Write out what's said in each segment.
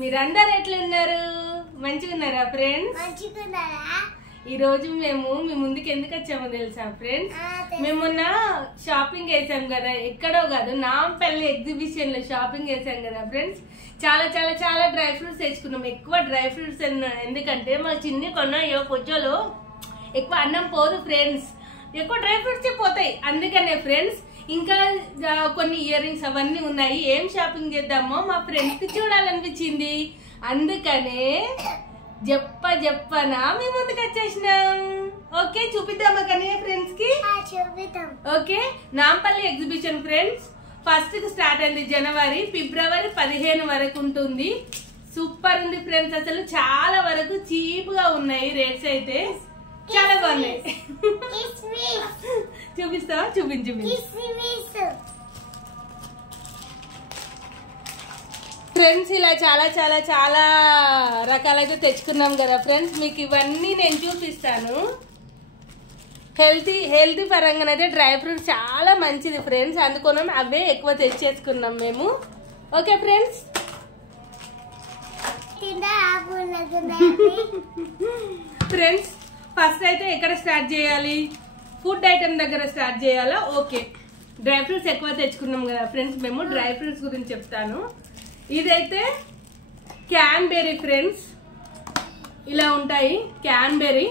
మీరందరూ ఎట్లున్నారు? మంచిగా ఉన్నారా ఫ్రెండ్స్? ఈ రోజు మేము మీ ముందుకు ఎందుకు వచ్చామో తెలుసా ఫ్రెండ్స్? మేము మొన్న షాపింగ్ చేసాం కదా, ఎక్కడో కాదు నాంపల్లి ఎగ్జిబిషన్ లో షాపింగ్ చేసాం కదా ఫ్రెండ్స్. చాలా చాలా చాలా డ్రై ఫ్రూట్స్ తెచ్చుకున్నాం. ఎక్కువ డ్రై ఫ్రూట్స్ ఎందుకంటే మా చిన్ని కొన్నాయో పొజ్జోలో ఎక్కువ అన్నం పోదు ఫ్రెండ్స్, ఎక్కువ డ్రై ఫ్రూట్స్ పోతాయి. అందుకనే ఫ్రెండ్స్ ఇంకా కొన్ని ఇయర్ రింగ్స్ అవన్నీ ఉన్నాయి. ఏం షాపింగ్ చేద్దామో మా ఫ్రెండ్స్ కి చూడాలనిపించింది. అందుకనే చెప్పనా మీ ముందుకు వచ్చేసినాం. ఓకే, చూపిద్దామా కానీ ఫ్రెండ్స్ కి? Okay, Nampally exhibition friends first కి స్టార్ట్ అయింది జనవరి, ఫిబ్రవరి 15 వరకు ఉంటుంది. సూపర్ ఉంది ఫ్రెండ్స్, అసలు చాలా వరకు చీప్ గా ఉన్నాయి రేట్స్ అయితే చాలా బాగున్నాయి. చూపిస్తావా? చూపించు. ఫ్రెండ్స్ ఇలా చాలా చాలా చాలా రకాలైతే తెచ్చుకున్నాం కదా ఫ్రెండ్స్. మీకు ఇవన్నీ నేను చూపిస్తాను. హెల్తీ పరంగానైతే డ్రై ఫ్రూట్స్ చాలా మంచిది ఫ్రెండ్స్, అందుకోసం అవే ఎక్కువ తెచ్చేసుకున్నాం మేము. ఓకే ఫ్రెండ్స్, ఫ్రెండ్స్ ఫస్ట్ అయితే ఎక్కడ స్టార్ట్ చేయాలి? ఫుడ్ ఐటమ్ దగ్గర స్టార్ట్ చేయాలా? ఓకే, డ్రై ఫ్రూట్స్ ఎక్కువ తెచ్చుకున్నాం కదా ఫ్రెండ్స్. మేము డ్రై ఫ్రూట్స్ గురించి చెప్తాను. ఇదైతే క్యాన్బెర్రీ ఫ్రెండ్స్, ఇలా ఉంటాయి క్యాన్బెర్రీ.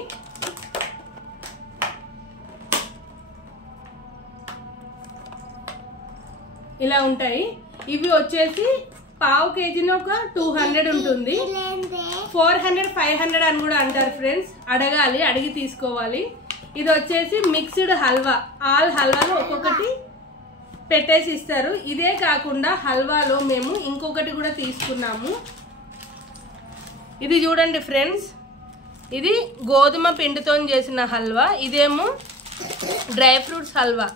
ఇలా ఉంటాయి. ఇవి వచ్చేసి పావు కేజీని ఒక 200 ఉంటుంది. 400 500 అని కూడా అంటారు ఫ్రెండ్స్. అడగాలి, అడిగి తీసుకోవాలి. ఇది వచ్చేసి మిక్స్డ్ హల్వా, ఆల్ హల్వాలో ఒక్కొక్కటి పెట్టేసి ఇస్తారు. ఇదే కాకుండా హల్వాలో మేము ఇంకొకటి కూడా తీసుకున్నాము. ఇది చూడండి ఫ్రెండ్స్, ఇది గోధుమ పిండితో చేసిన హల్వా, ఇదేమో డ్రై ఫ్రూట్స్ హల్వా.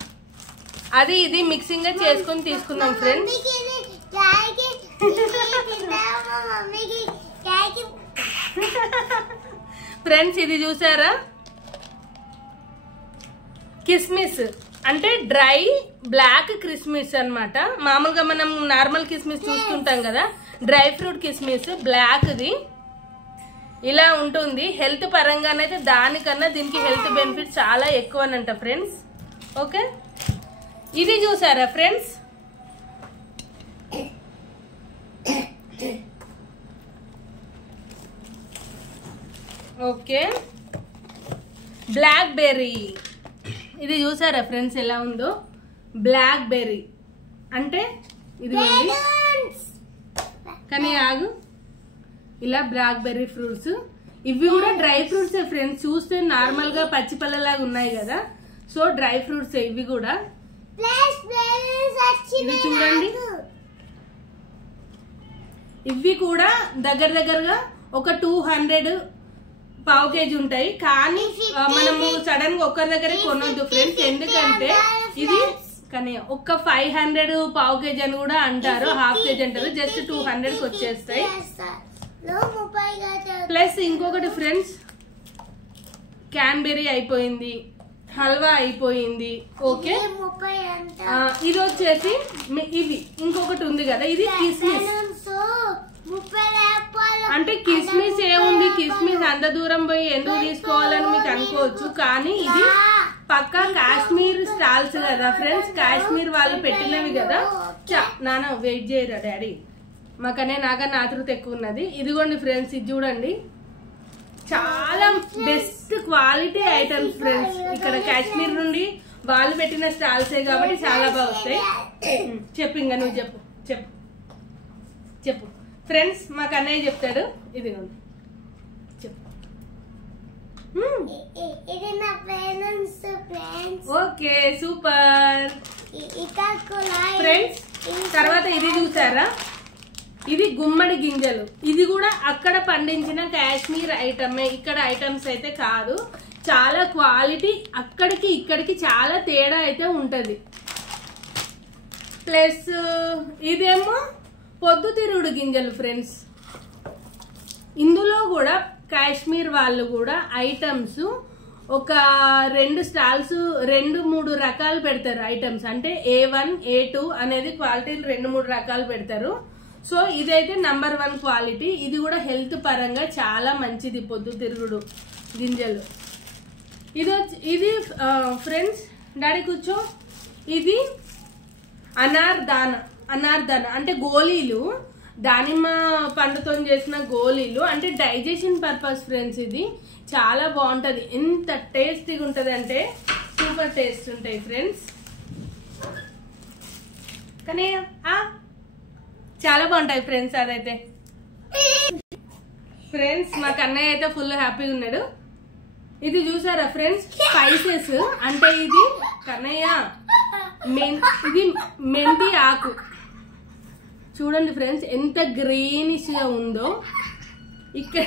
అది ఇది మిక్సింగ్ గా చేసుకొని తీసుకున్నాం ఫ్రెండ్స్. ఫ్రెండ్స్ ఇది చూసారా, కిస్మిస్ అంటే డ్రై బ్లాక్ కిస్మిస్ అన్నమాట. మామూలుగా మనం నార్మల్ కిస్మిస్ చూస్తుంటాం కదా, డ్రై ఫ్రూట్ కిస్మిస్ బ్లాక్ది ఇలా ఉంటుంది. హెల్త్ పరంగానైతే దానికన్నా దీనికి హెల్త్ బెనిఫిట్ చాలా ఎక్కువ అనంట ఫ్రెండ్స్. ఓకే, ఇది చూసారా ఫ్రెండ్స్, ఓకే బ్లాక్ బెర్రీ. ఇది చూసారా ఫ్రెండ్స్ ఎలా ఉందో? బ్లాక్ బెర్రీ అంటే ఇది కానీ ఆగు, ఇలా బ్లాక్ బెర్రీ ఫ్రూట్స్. ఇవి కూడా డ్రై ఫ్రూట్స్ ఫ్రెండ్స్, చూస్తే నార్మల్ గా పచ్చి పళ్ళలాగా ఉన్నాయి కదా, సో డ్రై ఫ్రూట్స్ ఇవి కూడా. ఇది చూడండి, ఇవి కూడా దగ్గరగా ఒక 200 పావు కేజీ ఉంటాయి. కానీ మనము సడన్ గా ఒక్క దగ్గరే కొనొద్దు ఫ్రెండ్స్, ఎందుకంటే ఇది కానీ ఒక్క 500 పావు కేజీ అని కూడా అంటారు, హాఫ్ కేజీ అంటారు. జస్ట్ 200కి వచ్చేస్తాయి. ప్లస్ ఇంకొకటి ఫ్రెండ్స్, క్యాన్బెర్రీ అయిపోయింది, హల్వా అయిపోయింది. ఓకే, ఇది వచ్చేసి ఇది ఇంకొకటి ఉంది కదా, ఇది కిస్మిస్. అంటే కిస్మిస్ ఏముంది, కిస్మిస్ అంత దూరం పోయి ఎందుకు తీసుకోవాలని మీకు అనుకోవచ్చు, కానీ ఇది పక్కా కాశ్మీర్ స్టాల్స్ కదా ఫ్రెండ్స్, కాశ్మీర్ వాళ్ళు పెట్టినవి కదా. నాన్న వెయిట్ చేయరా డాడీ, మాకనే నాకన్నా ఆతృత ఎక్కువ ఉన్నది. ఇదిగోండి ఫ్రెండ్స్, ఇది చూడండి, చాలా బెస్ట్ క్వాలిటీ ఐటమ్స్ ఫ్రెండ్స్. ఇక్కడ కాశ్మీర్ నుండి వాళ్ళు పెట్టిన స్టాల్సే కాబట్టి చాలా బాగుంటాయి. చెప్పు, ఇంకా నువ్వు చెప్పు ఫ్రెండ్స్, మాకు అన్నయ్య చెప్తాడు. ఇదిగోండి చెప్పు. Okay super friends. తర్వాత ఇది చూసారా, ఇది గుమ్మడి గింజలు. ఇది కూడా అక్కడ పండించిన కాశ్మీర్ ఐటమే, ఇక్కడ ఐటమ్స్ అయితే కాదు. చాలా క్వాలిటీ, అక్కడికి ఇక్కడికి చాలా తేడా అయితే ఉంటది. ప్లస్ ఇదేమో పొద్దుతిరుగుడు గింజలు ఫ్రెండ్స్. ఇందులో కూడా కాశ్మీర్ వాళ్ళు కూడా ఐటమ్స్ ఒక 2 స్టాల్స్ 2-3 రకాలు పెడతారు ఐటమ్స్. అంటే A1 A2 అనేది క్వాలిటీలు 2-3 రకాలు పెడతారు. సో ఇదైతే నంబర్ 1 క్వాలిటీ. ఇది కూడా హెల్త్ పరంగా చాలా మంచిది, పొద్దు తిరుగుడు గింజలు. ఇది ఫ్రెండ్స్ డాడీ కూర్చో. ఇది అనార్దాన అంటే గోళీలు, దానిమ్మ పండుతో చేసిన గోళీలు, అంటే డైజెషన్ పర్పస్ ఫ్రెండ్స్. ఇది చాలా బాగుంటది, ఎంత టేస్టీగా ఉంటది అంటే సూపర్ టేస్ట్ ఉంటాయి ఫ్రెండ్స్. కానీ చాలా బాగుంటాయి ఫ్రెండ్స్. అదైతే ఫ్రెండ్స్ మా కన్నయ్య అయితే ఫుల్ హ్యాపీగా ఉన్నాడు. ఇది చూసారా ఫ్రెండ్స్, స్పైసెస్ అంటే ఇది కన్నయ్య ఇది మెంతి ఆకు. చూడండి ఫ్రెండ్స్ ఎంత గ్రీనిష్ గా ఉందో. ఇక్కడ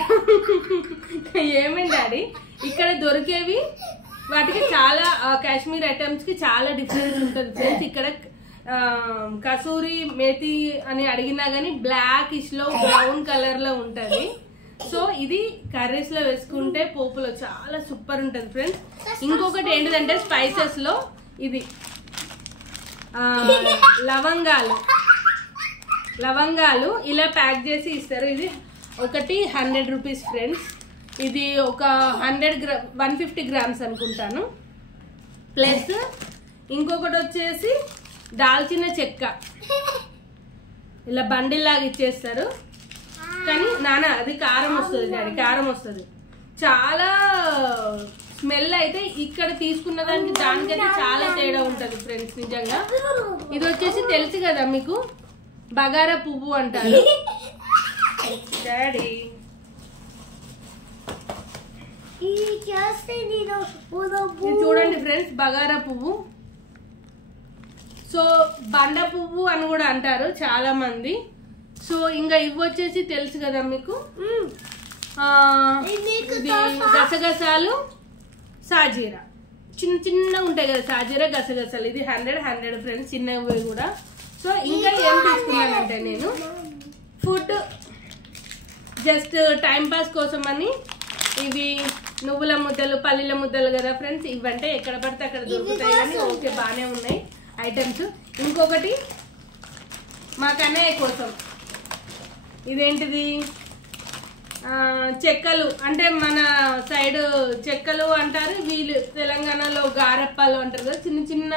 ఏమైంది డాడీ, ఇక్కడ దొరికేవి వాటికి చాలా కాశ్మీర్ ఐటమ్స్ కి చాలా డిఫరెన్స్ ఉంటుంది ఫ్రెండ్స్. ఇక్కడ కసూరి మేతి అని అడిగినా గానీ బ్లాక్ ఇష్ లో బ్రౌన్ కలర్ లో ఉంటది. సో ఇది కర్రీస్ లో వేసుకుంటే పోపులో చాలా సూపర్ ఉంటది ఫ్రెండ్స్. ఇంకొకటి ఏంటిదంటే స్పైసెస్ లో ఇది లవంగాలు ఇలా ప్యాక్ చేసి ఇస్తారు. ఇది ఒకటి 100 రూపీస్ ఫ్రెండ్స్. ఇది ఒక 150 గ్రామ్స్ అనుకుంటాను. ప్లస్ ఇంకొకటి వచ్చేసి దాల్చిన చెక్క ఇలా బండిల్లాగా ఇచ్చేస్తారు. కానీ నాన్న అది కారం వస్తుంది డాడీ, కారం వస్తుంది. చాలా స్మెల్ అయితే ఇక్కడ తీసుకున్న దానికైతే చాలా తేడా ఉంటది ఫ్రెండ్స్ నిజంగా. ఇది వచ్చేసి తెలుసు కదా మీకు, బగారా పువ్వు అంటారు డాడీ. చూడండి ఫ్రెండ్స్, బగారా పువ్వు. సో బండ పువ్వు అని కూడా అంటారు చాలా మంది. సో ఇంకా ఇవి వచ్చేసి తెలుసు కదా మీకు, గసగసాలు, సాజీరా. చిన్న ఉంటాయి కదా సాజీరా, గసగసాలు. ఇది 100 ఫ్రెండ్స్, చిన్నవి కూడా. సో ఇంకా ఏం తీసుకున్నానంటే నేను ఫుడ్ జస్ట్ టైం పాస్ కోసం అని ఇవి నువ్వుల ముద్దలు, పల్లీల ముద్దలు కదా ఫ్రెండ్స్. ఇవంటే ఎక్కడ పడితే అక్కడ దొరుకుతాయి కానీ ఓకే బాగానే ఉన్నాయి ఐటమ్స్. ఇంకొకటి మా కన్నయ్య కోసం ఇదేంటిది, చెక్కలు. అంటే మన సైడ్ చెక్కలు అంటారు, వీళ్ళు తెలంగాణలో గారెప్పాలు అంటారు కదా, చిన్న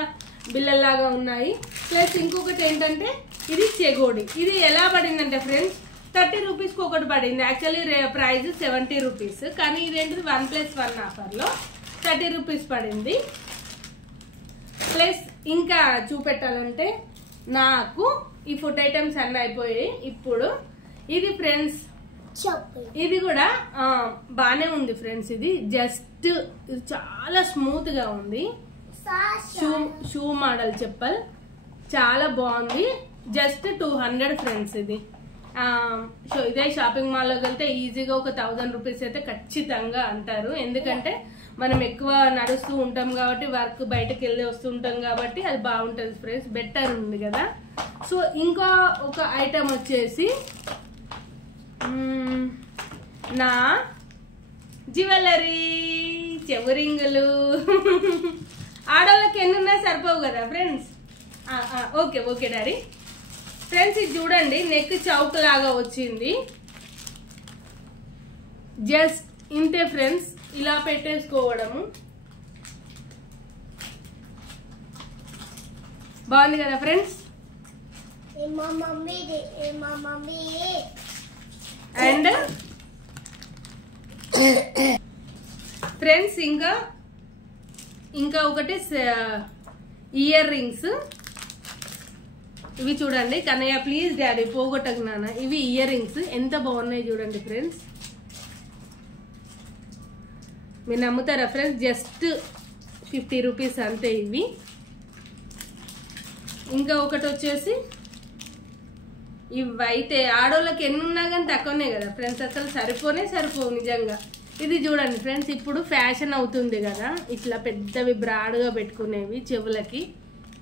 బిల్లల్లాగా ఉన్నాయి. ప్లస్ ఇంకొకటి ఏంటంటే ఇది చెగోడి. ఇది ఎలా పడిందంటే ఫ్రెండ్స్ 30 రూపీస్కి ఒకటి పడింది. యాక్చువల్లీ ప్రైస్ 70 రూపీస్, కానీ ఇదేంటిది 1+1 ఆఫర్లో 30 రూపీస్ పడింది. ప్లస్ ఇంకా చూపెట్టాలంటే నాకు ఈ ఫుడ్ ఐటమ్స్ అన్నీ అయిపోయాయి. ఇప్పుడు ఇది ఫ్రెండ్స్, ఇది కూడా బానే ఉంది ఫ్రెండ్స్. ఇది జస్ట్ చాలా స్మూత్ గా ఉంది. షూ మోడల్ చెప్పల్ చాలా బాగుంది. Just 200 friends. ఇది ఇదే షాపింగ్ మాల్ లోకి వెళ్తే ఈజీగా ఒక 1000 రూపీస్ అయితే ఖచ్చితంగా అంటారు. ఎందుకంటే మనం ఎక్కువ నడుస్తూ ఉంటాం కాబట్టి, వర్క్ బయటకు వెళ్ళి వస్తుంటాం కాబట్టి అది బాగుంటుంది ఫ్రెండ్స్, బెటర్ ఉంది కదా. సో ఇంకా ఒక ఐటమ్ వచ్చేసి నా జ్యువెలరీ, చెవురింగులు. ఆడవాళ్ళకి ఎన్ని ఉన్నా సరిపోవు కదా ఫ్రెండ్స్. Okay daddy. ఫ్రెండ్స్ ఇది చూడండి, నెక్ చౌక్ లాగా వచ్చింది. జస్ట్ ఇంతే ఫ్రెండ్స్, ఇలా పెట్టేసుకోవడము. బాగుంది కదా ఫ్రెండ్స్. అండ్ ఫ్రెండ్స్ ఇంకా ఒకటి ఇయర్ రింగ్స్. ఇవి చూడండి కన్నయ్య, ప్లీజ్ డాడీ పోగొట్టకు నాన్న. ఇవి ఇయర్ రింగ్స్ ఎంత బాగున్నాయి చూడండి ఫ్రెండ్స్. మీరు నమ్ముతారా ఫ్రెండ్స్, జస్ట్ 50 రూపీస్ అంతే ఇవి. ఇంకా ఒకటి వచ్చేసి ఇవైతే ఆడోళ్ళకి ఎన్ని ఉన్నా కానీ తక్కువనే కదా ఫ్రెండ్స్, అసలు సరిపోవు నిజంగా. ఇది చూడండి ఫ్రెండ్స్, ఇప్పుడు ఫ్యాషన్ అవుతుంది కదా ఇట్లా పెద్దవి బ్రాడ్గా పెట్టుకునేవి చెవులకి,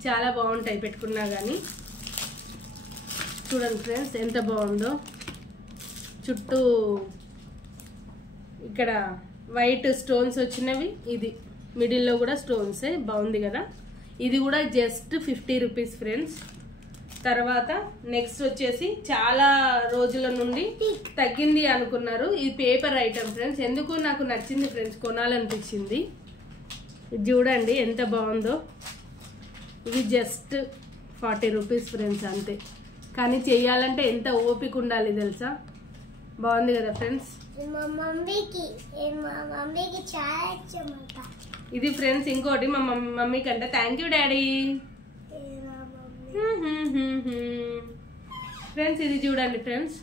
చాలా బాగుంటాయి పెట్టుకున్నా కానీ. చూడండి ఫ్రెండ్స్ ఎంత బాగుందో. చుట్టూ ఇక్కడ వైట్ స్టోన్స్ వచ్చినవి, ఇది మిడిల్లో కూడా స్టోన్సే, బాగుంది కదా. ఇది కూడా జస్ట్ 50 రూపీస్ ఫ్రెండ్స్. తర్వాత నెక్స్ట్ వచ్చేసి చాలా రోజుల నుండి తగ్గింది అనుకున్నారు ఈ పేపర్ ఐటమ్ ఫ్రెండ్స్. ఎందుకు నాకు నచ్చింది ఫ్రెండ్స్, కొనాలనిపించింది. ఇది చూడండి ఎంత బాగుందో. ఇది జస్ట్ 40 రూపీస్ ఫ్రెండ్స్ అంతే, కానీ చెయ్యాలంటే ఎంత ఓపిక ఉండాలి తెలుసా. బాగుంది కదా ఫ్రెండ్స్. ఇది ఫ్రెండ్స్ ఇంకోటి మా మమ్మీకి అంటే థ్యాంక్ యూ డాడీ. ఫ్రెండ్స్ ఇది చూడండి ఫ్రెండ్స్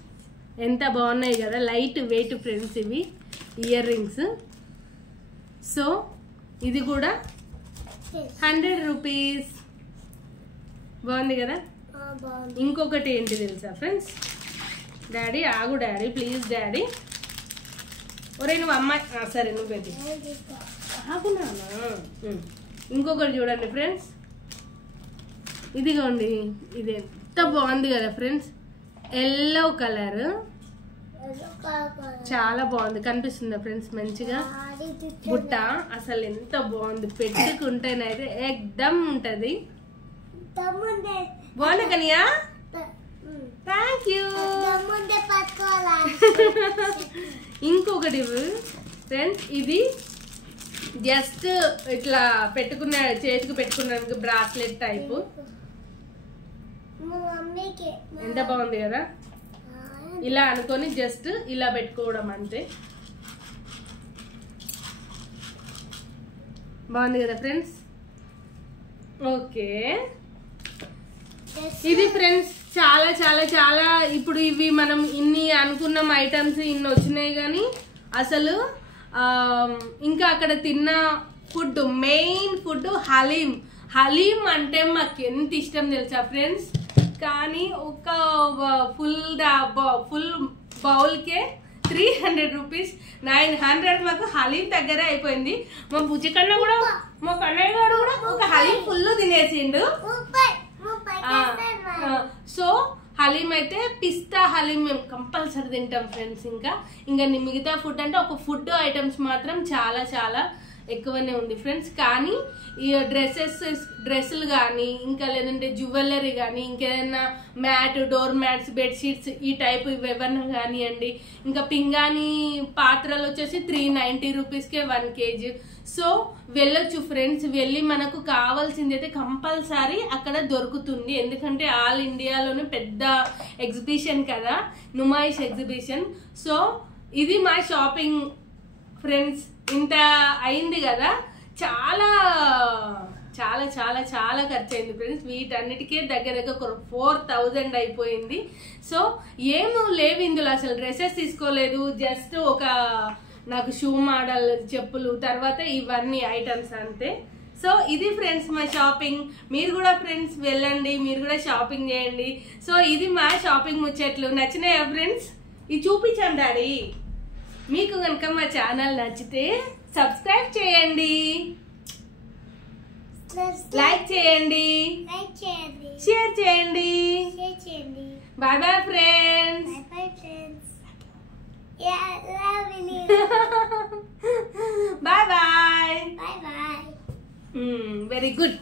ఎంత బాగున్నాయి కదా, లైట్ వెయిట్ ఫ్రెండ్స్ ఇవి ఇయర్ రింగ్స్. సో ఇది కూడా 100 రూపీస్. బాగుంది కదా. ఇంకొకటి ఏంటి తెలుసా ఫ్రెండ్స్, డాడీ ఆగు డాడీ ప్లీజ్ డాడీ. ఒరే నువ్వు అమ్మాయి సరే నువ్వు పెట్టి ఆగునా. ఇంకొకటి చూడండి ఫ్రెండ్స్, ఇదిగోండి ఇది ఎంత బాగుంది కదా ఫ్రెండ్స్. ఎల్లో కలర్ చాలా బాగుంది, కనిపిస్తుందా ఫ్రెండ్స్ మంచిగా. బుట్ట అసలు ఎంత బాగుంది, పెట్టుకుంటేనైతే ఎక్దమ్ ఉంటది. బాగుంది కనియా, థ్యాంక్ యూ. ఇంకొకటి ఫ్రెండ్స్, ఇది జస్ట్ ఇట్లా పెట్టుకున్న చేతికి పెట్టుకున్నానికి బ్రాస్లెట్ టైపు. ఎంత బాగుంది కదా. ఇలా అనుకొని జస్ట్ ఇలా పెట్టుకోవడం అంతే. బాగుంది కదా ఫ్రెండ్స్. ఓకే ఇది ఫ్రెండ్స్ చాలా చాలా చాలా ఇప్పుడు ఇవి మనం ఇన్ని అనుకున్నాం ఐటమ్స్ ఇన్ని వచ్చినాయి, కానీ అసలు ఇంకా అక్కడ తిన్న food main food haleem. Haleem అంటే మాకు ఎంత ఇష్టం తెలుసా ఫ్రెండ్స్. కానీ ఒక ఫుల్ బౌల్కే 300 రూపీస్, 900 మాకు హలీం దగ్గరే అయిపోయింది. మా బుజ్జి కన్నా కూడా మా కన్నయ్య గారు కూడా ఒక హలీం ఫుల్ తినేసిండు. సో హలీం అయితే పిస్తా హలీం మేము కంపల్సరీ తింటాం ఫ్రెండ్స్. ఇంకా మిగతా ఫుడ్ అంటే ఒక ఫుడ్ ఐటమ్స్ మాత్రం చాలా చాలా ఎక్కువనే ఉంది ఫ్రెండ్స్. కానీ ఈ డ్రెస్సులు కానీ ఇంకా లేదంటే జ్యువెలరీ కానీ ఇంకేదైనా మ్యాట్, డోర్ మ్యాట్స్, బెడ్షీట్స్ ఈ టైప్ ఇవన్నీ కానివ్వండి. ఇంకా పింగాణి పాత్రలు వచ్చేసి 390 రూపీస్కే 1 kg. సో వెళ్ళొచ్చు ఫ్రెండ్స్, వెళ్ళి మనకు కావాల్సింది అయితే కంపల్సరీ అక్కడ దొరుకుతుంది. ఎందుకంటే ఆల్ ఇండియాలోనే పెద్ద ఎగ్జిబిషన్ కదా, నుమాయిష్ ఎగ్జిబిషన్. సో ఇది మా షాపింగ్ ఫ్రెండ్స్. ఇంత అయింది కదా, చాలా చాలా చాలా చాలా ఖర్చు అయింది ఫ్రెండ్స్. వీటన్నిటికీ దగ్గర 4000 అయిపోయింది. సో ఏమో లేవు ఇందులో, అసలు డ్రెస్సెస్ తీసుకోలేదు, జస్ట్ ఒక నాకు షూ మోడల్ చెప్పులు, తర్వాత ఇవన్నీ ఐటమ్స్ అంతే. సో ఇది ఫ్రెండ్స్ మా షాపింగ్. మీరు కూడా ఫ్రెండ్స్ వెళ్ళండి, మీరు కూడా షాపింగ్ చేయండి. సో ఇది మా షాపింగ్ ముచ్చట్లు. నచ్చినాయా ఫ్రెండ్స్? ఇది చూపించాను డాడీ. మీకు కనుక మా ఛానల్ నచ్చితే సబ్స్క్రైబ్ చేయండి, లైక్ చేయండి, షేర్ చేయండి. Bye bye friends. Bye bye. Very good.